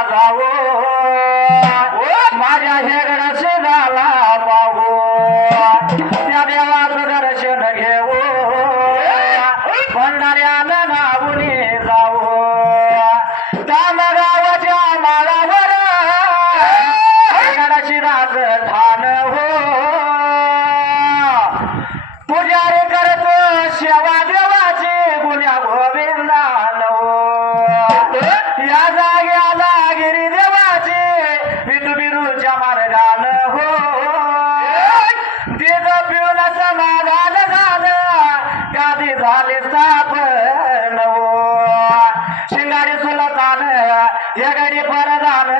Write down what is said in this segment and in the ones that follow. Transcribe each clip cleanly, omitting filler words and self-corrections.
गावाला जावो माझ्या हेगडाशी झाला पाहू त्या देवाचं दर्शन घेऊ भंडाऱ्याला नावुनी जाऊ ताम गावाच्या माळावर हेगडाशिराच ठाण हो पुजारी करतो सेवा देवाची गुन्ह्या गोविंदान या जाग्याला गिरी देवाची विटू बिरूच्या मार्गान हो तिथ पिऊन समाधान झालं गादी झाली स्थापन हो शिंगाडी सुलतान हेगडी परदान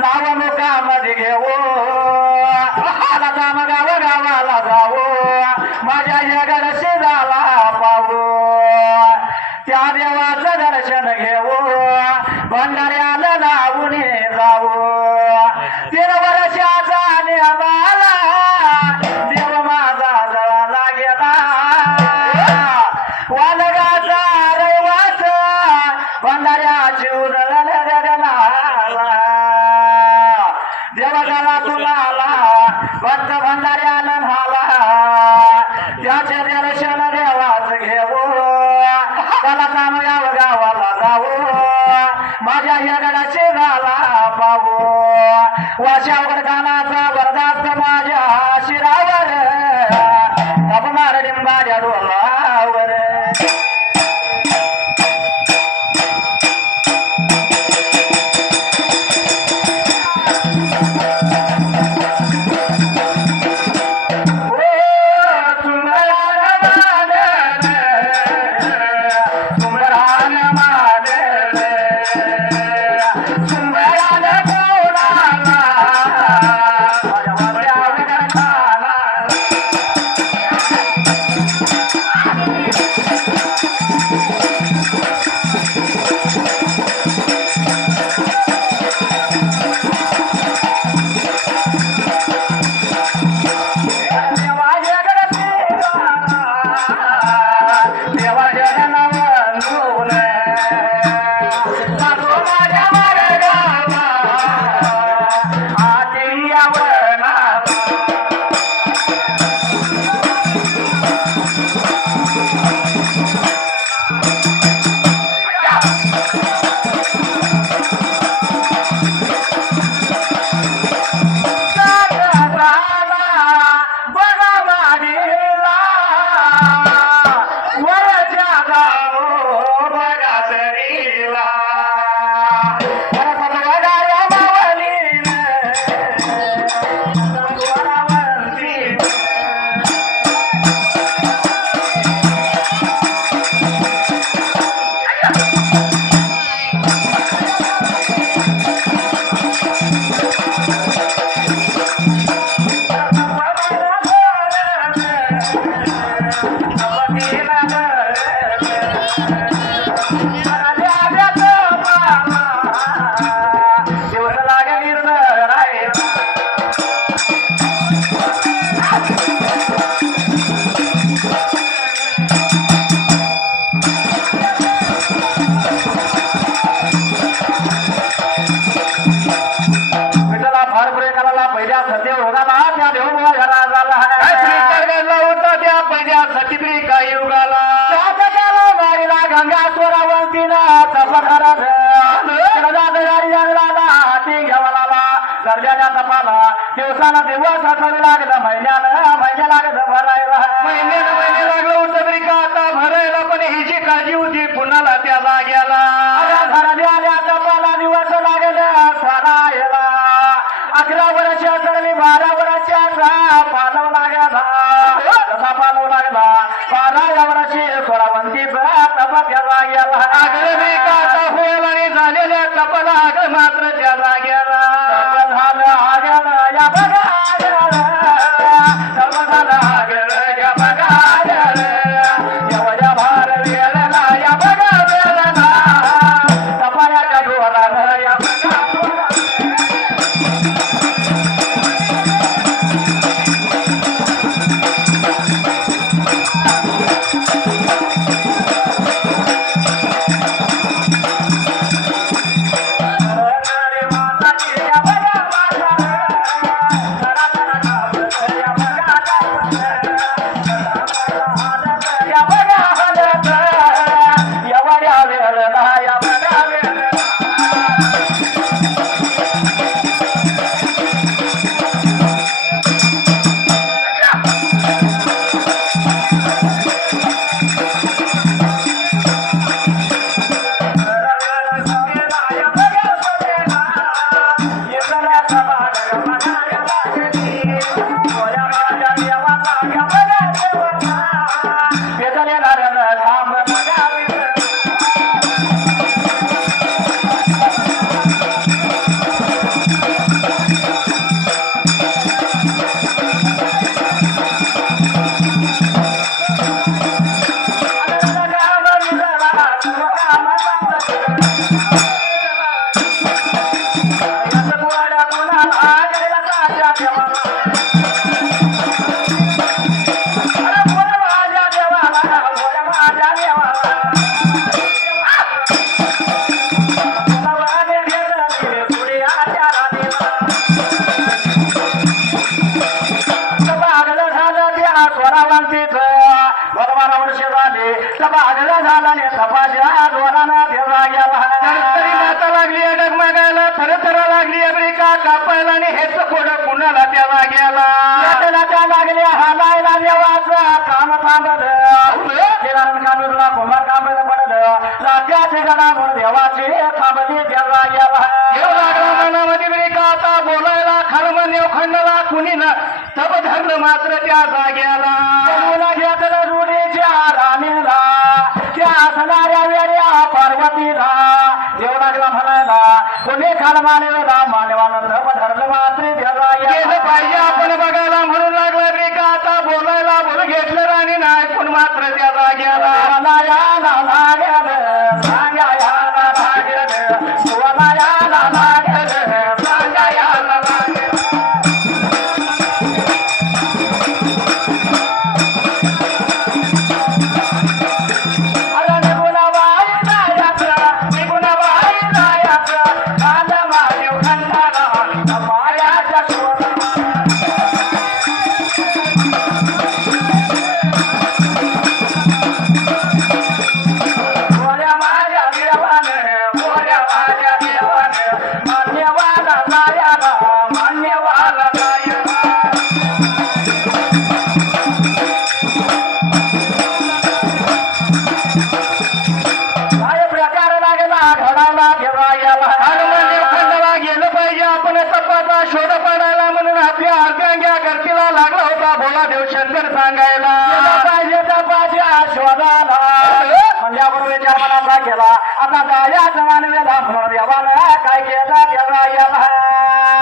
नाव मुकामध्ये घेऊ आला जाम गावाला जाऊ माझ्या हेगडशी झाला पाहू त्या देवाचं दर्शन घेऊ भंडाऱ्याला नावुनी जाऊ 3 वर्षाचा नियमाला देव माझा जळाला गेला वालगाचा रहिवास भंडाऱ्याची उजळण गगनाला देवगाला तुलाला भक्त भंडाऱ्यानं झाला त्याचे दर्शन देवाच घेऊ त्याला कामगाव गावाला जाऊ माझ्या हेगडाशी झाला पाहू वाशावर गानाचा वरदास्त माझ्या शिरावर अपमार डिंबाच्या डोलावर दिवसाला दिवस आठवडे लागलं महिन्याला लागलं भरायला महिने लागलं होतं तरी का आता भरायला पण हिची काळजी होती पुन्हाला त्या जाग्याला घराने आल्या तपाला दिवस लागले सणायला 11 वर्ष चढली 12 वर्षाचा पालव लागला तसा पालव लागला 12 वर्षी सोळावंतीचा तपा त्या जाग्याला आगळे काता होईल आणि झालेल्या तपाला आग मात्र त्या जाग्याला झालं आग्याला या बघा सर्व झालं आगळ या बघा गळा कापायला आणि हेच पुढं कुणाला त्या जाग्याला त्या लागल्या हालायला देवाचा काम थांबलं कानुला कुंभार कांबलं पडलं राज्याचे गडा म्हणून देवाचे थांबले त्या जाग्याला येऊ लागला मनामध्ये ब्रेका आता बोलायला खालमन खंडला कुणी न तब धरलं मात्र त्या जाग्याला घेतलं रुढीच्या राणीला त्या असणाऱ्या वेड्या पार्वतीला येऊ लागला म्हणायला कोणी खाल मानला मानवानं तब धरलं मात्र त्या जाग्याला पाहिजे आपण बघायला म्हणून लागला ब्रेका आता बोलायला बोल घेतलं राणी नाही ऐकून मात्र त्या जाग्याला शोध पडायला म्हणून आपल्या अर्ध्यांग्या गर्दीला लागला होता भोला देव शंकर सांगायला पाहिजे तपाच्या शोधाला म्हणल्याबरोबर विचार मनाचा केला आता जायाचं मानवेला म्हणून देवाला काय केला त्याला याला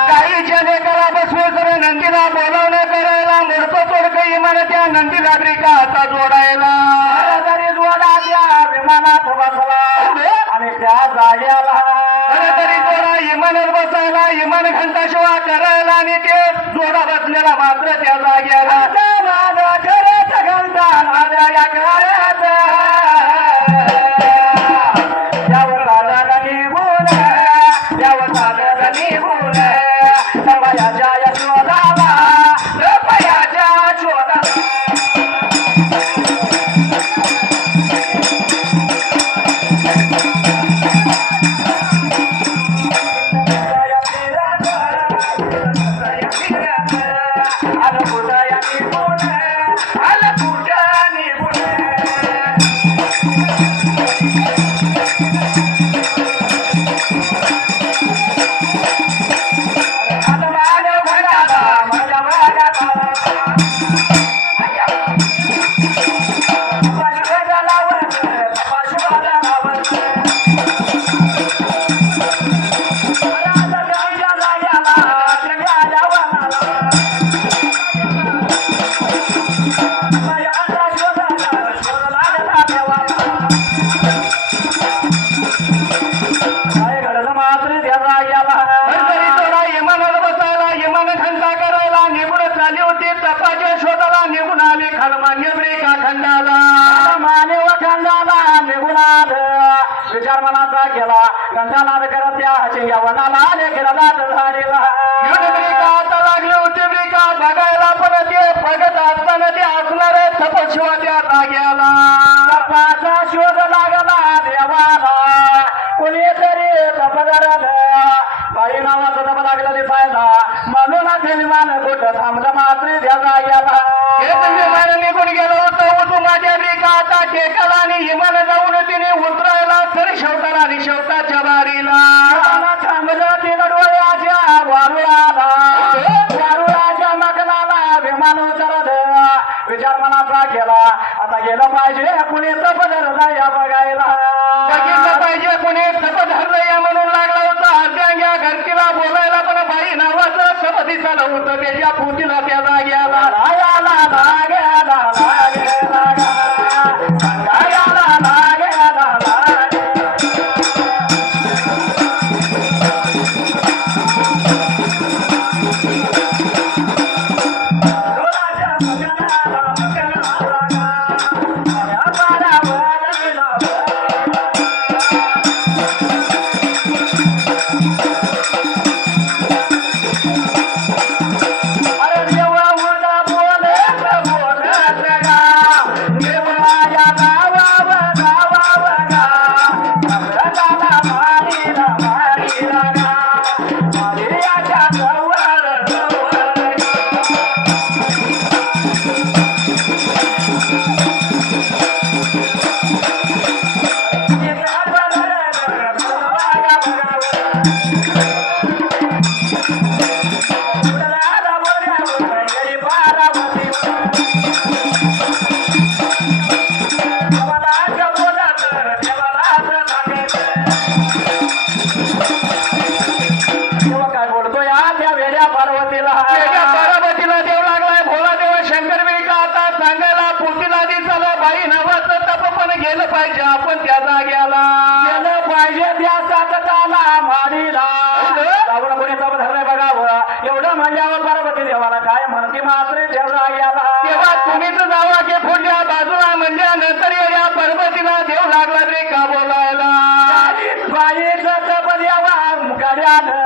काही जने करा बसवे कर नंदीला बोलावणं करायला मोडतो तोडक इमान त्या नंदी नागरिका आता जोडायला तरी जोडा त्या विमानात बसला आणि त्या जाग्याला तरी जोडा इमानात बसायला इमान घंटा शिवा करायला आणि ते जोडा बसलेला मात्र त्या जाग्याला करत घंटा नाद्या करत यावर आला निघून यावर आलं निघून रपयाच्या यशोदाला रपयाच्या शोधाला शोधाला निघून आले खालमान्य ब्रेका खंडाला मानव खंडाला निघून आलं विचार मनाचा केला खंडाला करत त्या वनाला लेखला झालेला आता लागले होते ब्रेका बघायला पण ते बघत असताना ते असणारे तपशिवा त्या जाग्याला तपाचा शोध लागला देवाला कुणीतरी तपदाराला बाई नावाचा तप लागला दिसायला म्हणून ते विमान कुठं थांबलं मात्र त्या जाग्याला विमान निघून गेलं होतं माझ्या ब्रेका आता टेकाला आणि विमान जाऊन तिने उतरायला तर शेवटाला आणि शेवटाच्या बारीला थांबलं तिनं डोळ्याच्या वारुळाला वारुळाच्या मगनाला विमान उतरलं विचार मनाचा केला आता गेलं पाहिजे कुणी तप धरला या बघायला बघितलं पाहिजे कुणी तप धरलं या म्हणून लागला होता अर्ध्यांग्या घरतीला बोलायला पण बाई नावाचं तप दिसलं होतं त्याच्या फुटीला त्या जाग्याला लागायला लागेला सांगायला लागेला गेलं पाहिजे आपण त्या जाग्याला गेलं पाहिजे त्या सातताला माडीला जाऊन कोणी तप धरलंय बघावं एवढं म्हणल्यावर पार्वती देवाला काय म्हणते मात्र त्या जाग्याला तेव्हा तुम्हीच जावा की पुढल्या बाजूला म्हणल्यानंतर या पर्वतीला देव लागला रे का बोलायला बाईचं तप द्यावा गड्यानं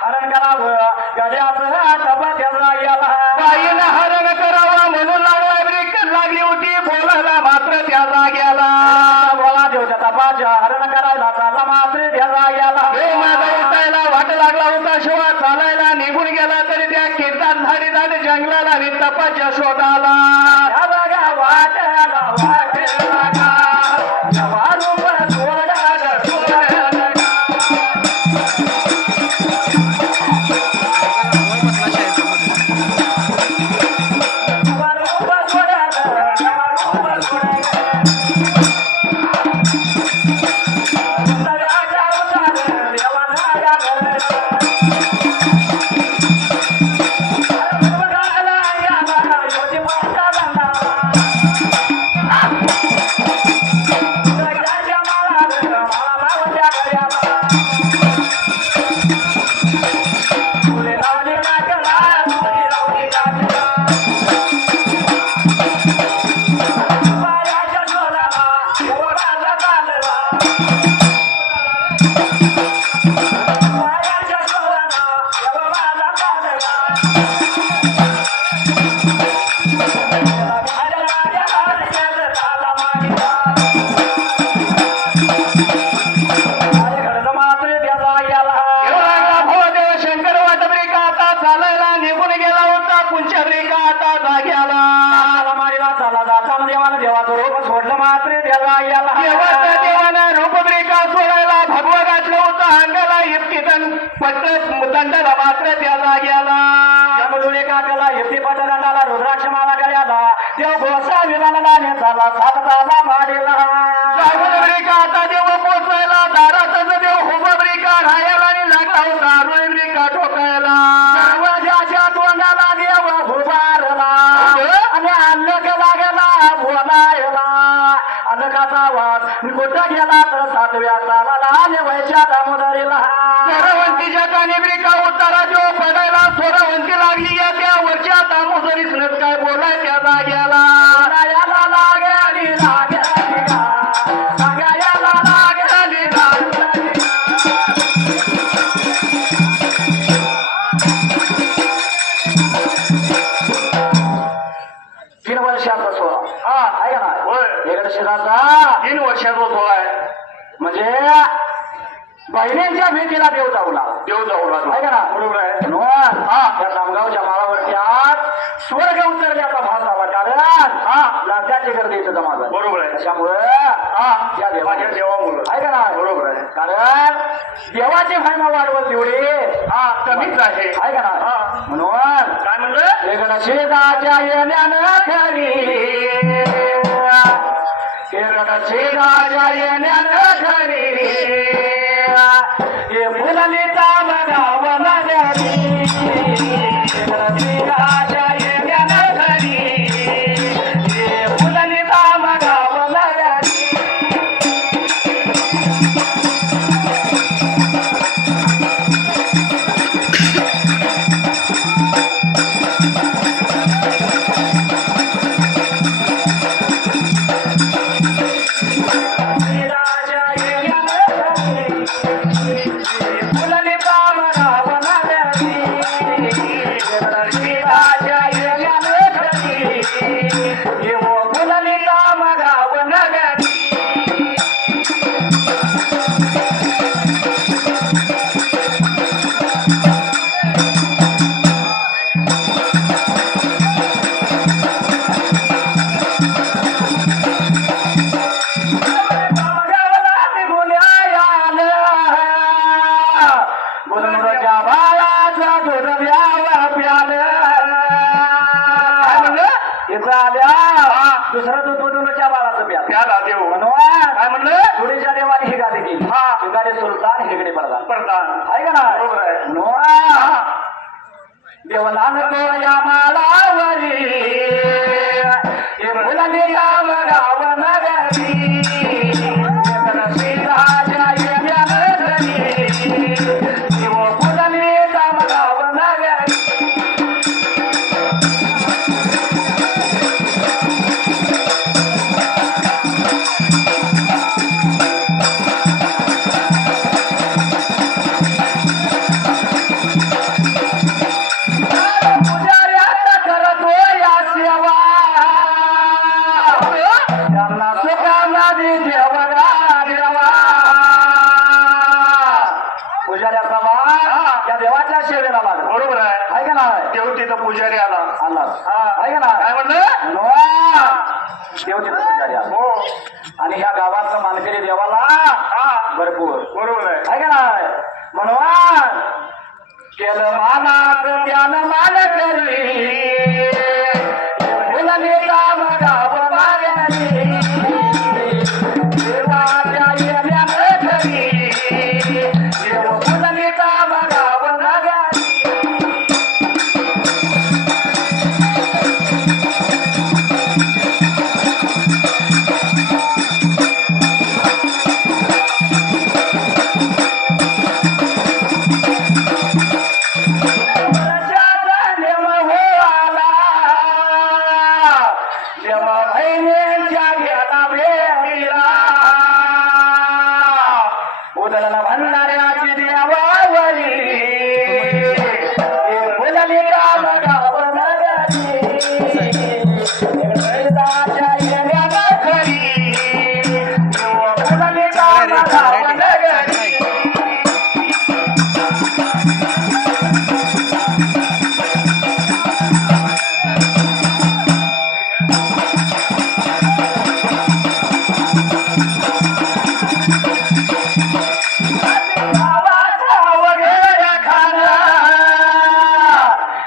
हरण करावं गड्याचं तप त्या जाग्याला बाईनं हरण करावा म्हणून लागली होती बोलायला मात्र त्या जाग्याला बोला देवच्या तपाच्या हरण करायला चालला मात्र त्या जाग्याला माझा उठायला वाट लागला होता शिवा चालायला निघून गेला तरी त्या कीर्तन झाडी झाले जंगलाला आणि तपाच्या शोधाला या बघा वाटायला वाट लागा दंडाला मात्र त्या जाग्याला त्यामुळे काकाला येते पटदंडाला रुद्राक्ष माला गळ्याला देव घोसा विमानाला नेताला सातताला माडीला आता देव पोचायला दारातच देव हुबरिका राहायला आणि लागला होता रुईका ठोकायला दरवाजाच्या तोंडाला देव हुबारला आणि अन्नक लागला बोलायला अन्नकाचा आवाज कुठं गेला तर सातव्या तालाला नेवायच्या दामोदरीला सोरवंतीच्या कानेब्रिका उतारा जो पडायला सोरवंती लागली या त्या वरच्या दामोदरीसनच काय बोलाय त्या जाग्याला लागली तीन वर्षाचा सोळा हा आहे का ना एकडे शिराचा 3 वर्षाचा सोळा आहे म्हणजे बहिणींच्या भीतीला देव जाऊला आहे का ना बरोबर आहे त्या नामगावच्या माळावरती आज स्वर्ग उतरल्याचा भास झाला कारण लाट्याचे गर्दी इथं जमा झाली बरोबर आहे त्याच्यामुळे या देवाच्या देवामुळे आहे का ना बरोबर आहे कारण देवाची महिमा वाढवत एवढी कमीच आहे का ना म्हणून काय म्हणलं एकडे शेजाच्या येण्यानं खरी एकडे शेजाच्या येण्यानं खरी मुललिता बघावला मुललिता बघावला दुसरा दूध बदलूच्या बाळाचं प्याला देव काय म्हणलं धुळीच्या देवाने ही गादी केली शिंगाडे सुलतान हेगडे प्रधान आहे का ना बरोबर आहे देवलान तो या माळावरी हे मुलाने गाव गाव नगरी पुजाऱ्याचा मान त्या देवाच्या सेवेला लागला. बरोबर आहे का नाही? देव तिथं पुजारी आला आला आहे का काय नाही? म्हणलं देव तिथं पुजारी आला. हो आणि या गावाचं मानकरी देवाला भरपूर बरोबर आहे का नाही? म्हणून केलं मानात त्यानं मान करी फुलले काम गाव मागणी देवाच्या येण्यानं घरी देव फुलले काम गाव मागणी. भंडाऱ्याची देवावरी फुलली काम गाव नगरी दैताच्या येण्यानं घरी फुलली काम गाव नगरी.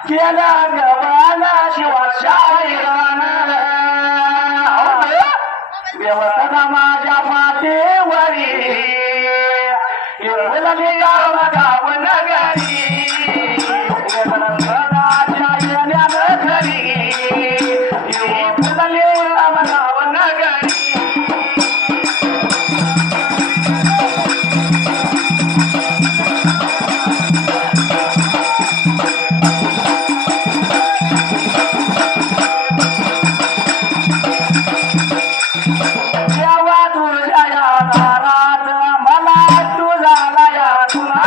केला गवाला शिवा शाहिरान व्यवस्था माझ्या पाठीवरी फुलली गाव गाव नगरी सदाच्या येण्यानं घरी फुलली गाव गाव नगरी. देवा तुझ्या या दारात मला तुझा लया तुझा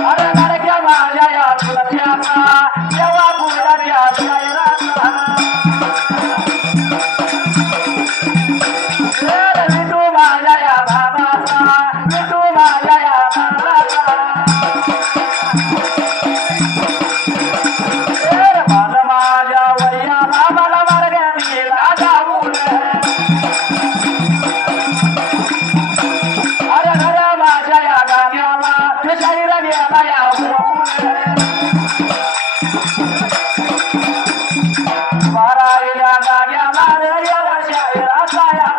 अरे नरक्या माझ्या या तुझ्याचा देवा पुढ्या विठू माझ्या या दादाचा विठू माझ्या या दादाचा माझ्या वैयाला मला मार्गाने जाऊन अरे घरा माझ्या या गाण्याला शरीर गेला या मारायला गाण्याला याला शायरा सायाला